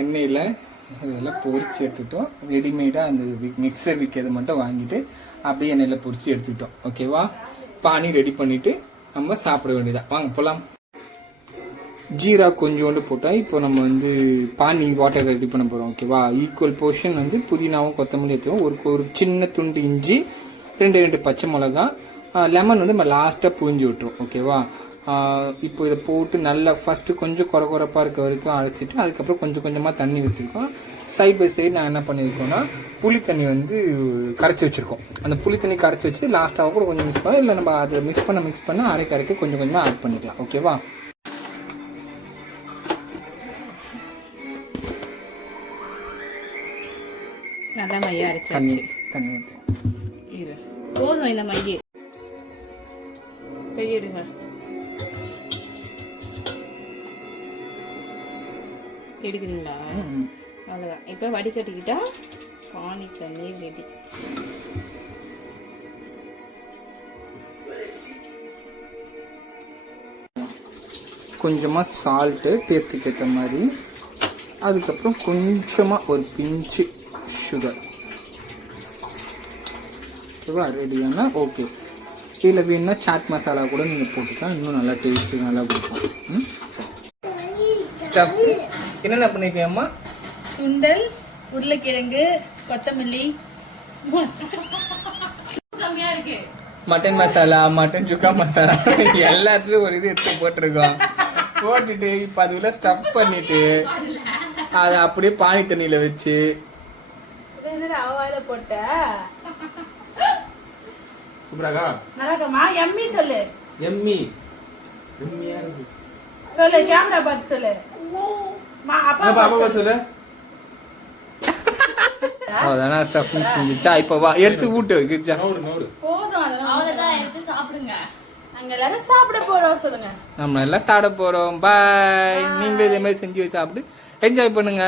எண்ணெயில் இதெல்லாம் பொரித்து எடுத்துக்கிட்டோம். ரெடிமேடாக அந்த மிக்சர் விற்கிறது மட்டும் வாங்கிட்டு அப்படியே எண்ணெயில் பொரித்து எடுத்துக்கிட்டோம். ஓகேவா, பானி ரெடி பண்ணிவிட்டு நம்ம சாப்பிட வேண்டியதான். வாங்க போகலாம். ஜீரா கொஞ்சோண்டு போட்டால் இப்போ நம்ம வந்து பானி வாட்டர் ரெடி பண்ண போகிறோம். ஓகேவா, ஈக்குவல் போர்ஷன் வந்து புதினாவும் கொத்தமல்லி எடுத்துவோம். ஒரு சின்ன துண்டு இஞ்சி, 2 பச்சை மிளகா, லெமன் வந்து நம்ம லாஸ்ட்டாக புழிஞ்சு விட்டுரும். ஓகேவா, இப்போ இதை போட்டு நல்லா ஃபஸ்ட்டு கொஞ்சம் குறப்பாக இருக்க வரைக்கும் அழைச்சிட்டு அதுக்கப்புறம் கொஞ்சம் கொஞ்சமாக தண்ணி ஊற்றிருக்கோம். சைட் பை சைடு நான் என்ன பண்ணியிருக்கோன்னா புளி தண்ணி வந்து கரைச்சி வச்சுருக்கோம். அந்த புளி தண்ணி கரைச்சி வச்சு லாஸ்ட்டாக கூட கொஞ்சம் மிக்ஸ் பண்ணலாம், இல்லை நம்ம அதை மிக்ஸ் பண்ண அரைக்க கொஞ்சம் கொஞ்சமாக ஆட் பண்ணிக்கலாம். ஓகேவா, நல்லா மைய அரைச்சாச்சு. தண்ணி ஊற்றி போதும். இந்த மைய கையெடுங்க. எடுக்கிறீங்களா? அவ்வளோதான். இப்போ வடிகட்டிக்கிட்டா பானி தண்ணீர் ரெடி. கொஞ்சமாக சால்ட்டு டேஸ்ட்டுக்கு ஏற்ற மாதிரி, அதுக்கப்புறம் கொஞ்சமாக ஒரு பிஞ்சு சுகர். ஓகேவா, ரெடியானா ஓகே. இதில் வேணுன்னா சாட் மசாலா கூட நீங்கள் போட்டுக்கலாம், இன்னும் நல்லா டேஸ்ட்டு நல்லா கொடுக்கும். ஸ்டஃப் என்னென்ன பண்ணிருக்கேம்மா? சுண்டல், உருளைக்கிழங்கு, கொத்தமல்லி, கம்மியா இருக்கு, மட்டன் மசாலா, மட்டன் சுக்கா மசாலா எல்லாத்துலயும் ஒரு இது எடுத்து போட்டிருக்கோம். போட்டுட்டு இப்போ அதுக்குள்ள ஸ்டஃப் பண்ணிட்டு அதை அப்படியே பானி தண்ணியில வச்சு போட்ட நரகமா எம்மி சொல்லு. எம்மி சொல்லு, கேமரா பார்த்து சொல்லு. அப்பா சொல்லு. அவ்வளோதானா ஸ்டஃபிங் செஞ்சுச்சா? இப்போ வா எடுத்து ஊட்டு கிச்சா. போதும், அவ்வளோதான், எடுத்து சாப்பிடுங்க. அங்க எல்லாரும் சாப்பிட போறோம் சொல்லுங்க. நம்ம எல்லாம் சாப்பிட போறோம். பாய். நீங்களே இதே மாதிரி செஞ்சு சாப்பிட்டு என்ஜாய் பண்ணுங்க.